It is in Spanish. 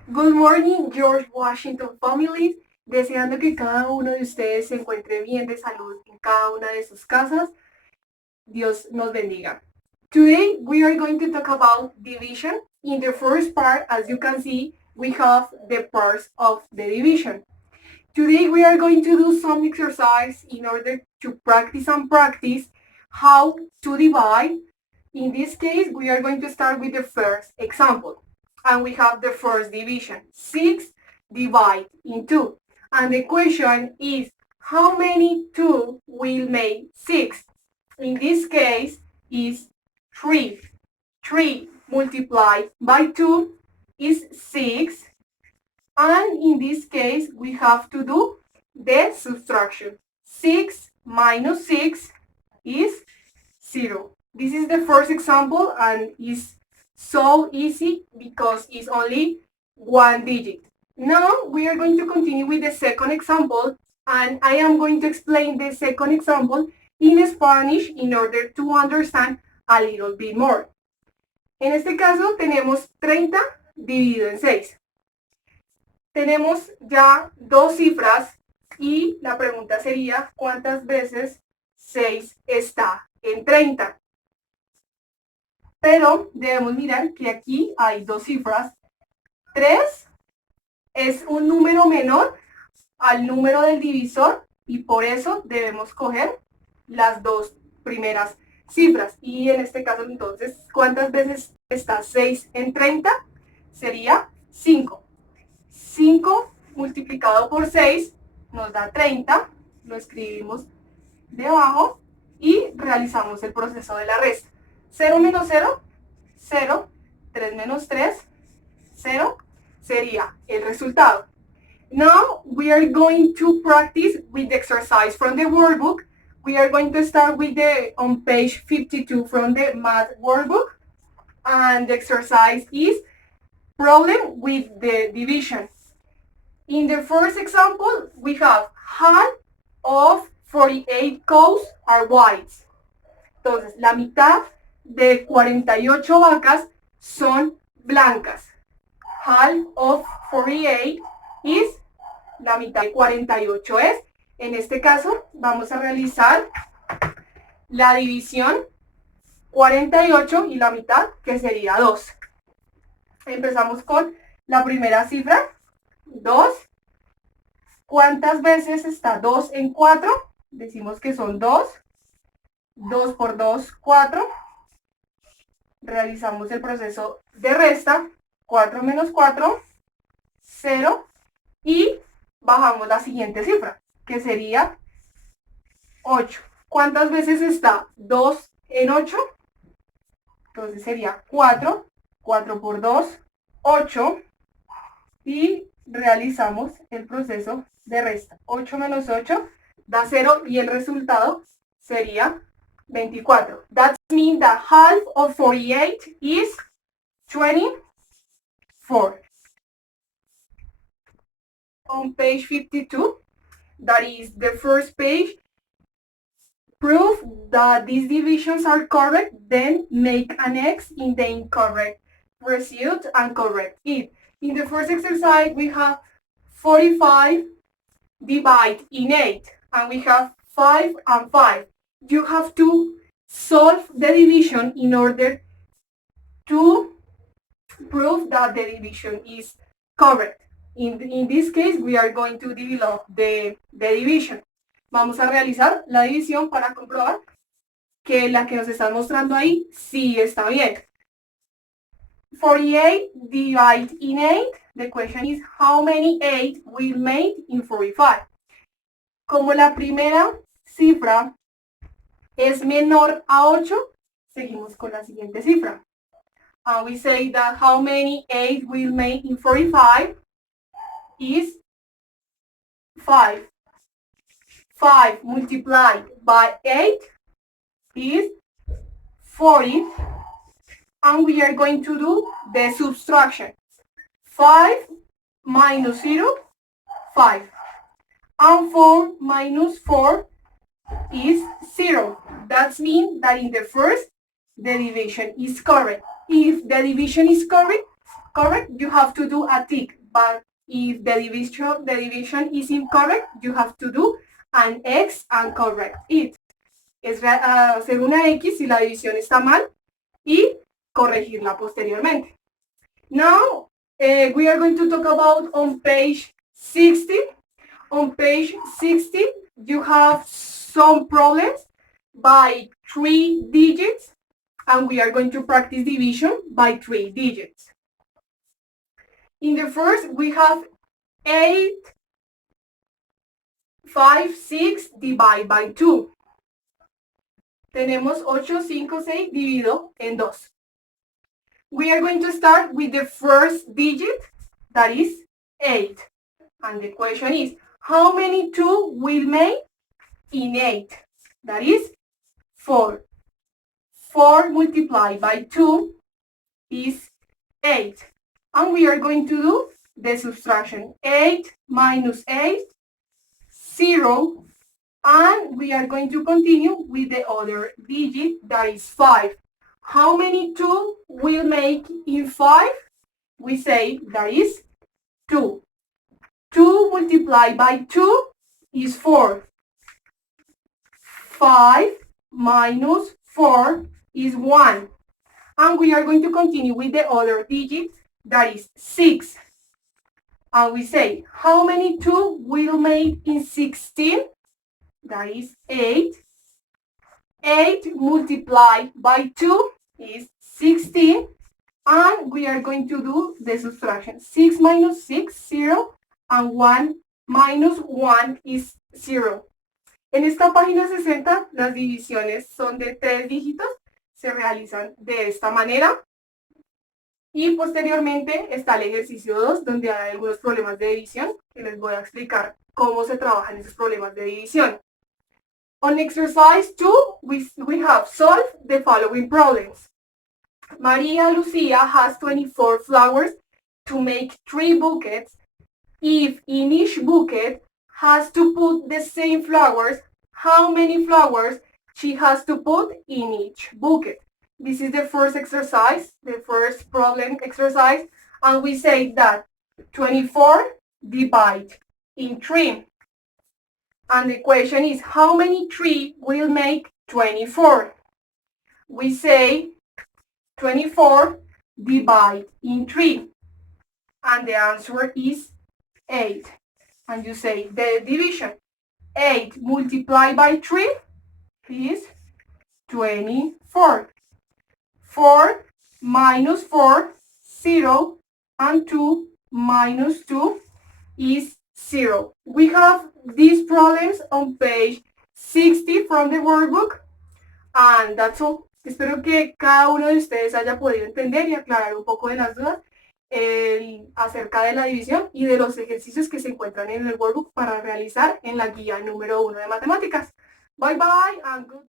Good morning, George Washington families. Deseando que cada uno de ustedes se encuentre bien de salud en cada una de sus casas. Dios nos bendiga. Today, we are going to talk about division. In the first part, as you can see, we have the parts of the division. Today, we are going to do some exercise in order to practice how to divide. In this case, we are going to start with the first example. And we have the first division, 6 divided in 2. And the question is, how many 2 will make 6? In this case, is 3. 3 multiplied by 2 is 6. And in this case, we have to do the subtraction. 6 minus 6 is 0. This is the first example and is so easy because it's only one digit. Now we are going to continue with the second example, and I am going to explain the second example in Spanish in order to understand a little bit more. En este caso tenemos 30 dividido en 6. Tenemos ya dos cifras y la pregunta sería ¿cuántas veces 6 está en 30? Pero debemos mirar que aquí hay dos cifras. 3 es un número menor al número del divisor y por eso debemos coger las dos primeras cifras. Y en este caso entonces, ¿cuántas veces está 6 en 30? Sería 5. 5 multiplicado por 6 nos da 30. Lo escribimos debajo y realizamos el proceso de la resta. 0 menos 0, 0. 3 menos 3, 0. Sería el resultado. Now we are going to practice with the exercise from the workbook. We are going to start with on page 52 from the math workbook. And the exercise is problem with the division. In the first example, we have half of 48 cows are whites. Entonces, la mitad de 48 vacas son blancas. Half of 48 is, la mitad de 48 es. En este caso, vamos a realizar la división 48 y la mitad, que sería 2. Empezamos con la primera cifra, 2. ¿Cuántas veces está 2 en 4? Decimos que son 2. 2 por 2, 4. Realizamos el proceso de resta. 4 menos 4, 0. Y bajamos la siguiente cifra, que sería 8. ¿Cuántas veces está 2 en 8? Entonces sería 4. 4 por 2, 8. Y realizamos el proceso de resta. 8 menos 8 da 0 y el resultado sería 24. That means that half of 48 is 24. On page 52, that is the first page, prove that these divisions are correct, then make an X in the incorrect result and correct it. In the first exercise, we have 45 divided in 8, and we have 5 and 5. You have to solve the division in order to prove that the division is correct. In this case, we are going to develop the division. Vamos a realizar la división para comprobar que la que nos están mostrando ahí sí está bien. 48 divided in 8. The question is, how many 8 will make in 45? Como la primera cifra es menor a 8, seguimos con la siguiente cifra. And we say that how many 8 will make in 45 is 5. 5 multiplied by 8 is 40. And we are going to do the subtraction. 5 minus 0, 5. And 4 minus 4 is 0. That means that in the first, the division is correct. If the division is correct, correct, you have to do a tick. But if the division is incorrect, you have to do an X and correct it. Es hacer una X si la división está mal y corregirla posteriormente. Now, we are going to talk about on page 60. On page 60, you have some problems by 3 digits, and we are going to practice division by 3 digits. In the first, we have 8, 5, 6, divide by 2. Tenemos 8, 5, 6, divido en 2. We are going to start with the first digit, that is 8. And the question is, how many 2 will make in 8? That is 4. 4 multiplied by 2 is 8. And we are going to do the subtraction. 8 minus 8, 0. And we are going to continue with the other digit, that is 5. How many 2 will make in 5? We say that is 2. 2 multiplied by 2 is 4. 5 minus 4 is 1. And we are going to continue with the other digit, that is 6. And we say, how many 2 will make in 16? That is 8. 8 multiplied by 2 is 16. And we are going to do the subtraction. 6 minus 6, 0. And 1 minus 1 is 0. En esta página 60, las divisiones son de 3 dígitos, se realizan de esta manera. Y posteriormente está el ejercicio 2, donde hay algunos problemas de división, que les voy a explicar cómo se trabajan esos problemas de división. On exercise 2, we have solved the following problems. Maria Lucia has 24 flowers to make 3 bouquets. If in each bouquet has to put the same flowers, how many flowers she has to put in each bouquet? This is the first exercise, the first problem exercise, and we say that 24 divide in 3. And the question is, how many 3 will make 24? We say 24 divide in 3. And the answer is 8. And you say the division. 8 multiplied by 3 is 24. 4 minus 4, 0. And 2 minus 2 is 0. We have these problems on page 60 from the workbook. And that's all. Espero que cada uno de ustedes haya podido entender y aclarar un poco de las dudas acerca de la división y de los ejercicios que se encuentran en el workbook para realizar en la guía número 1 de matemáticas. Bye bye and good.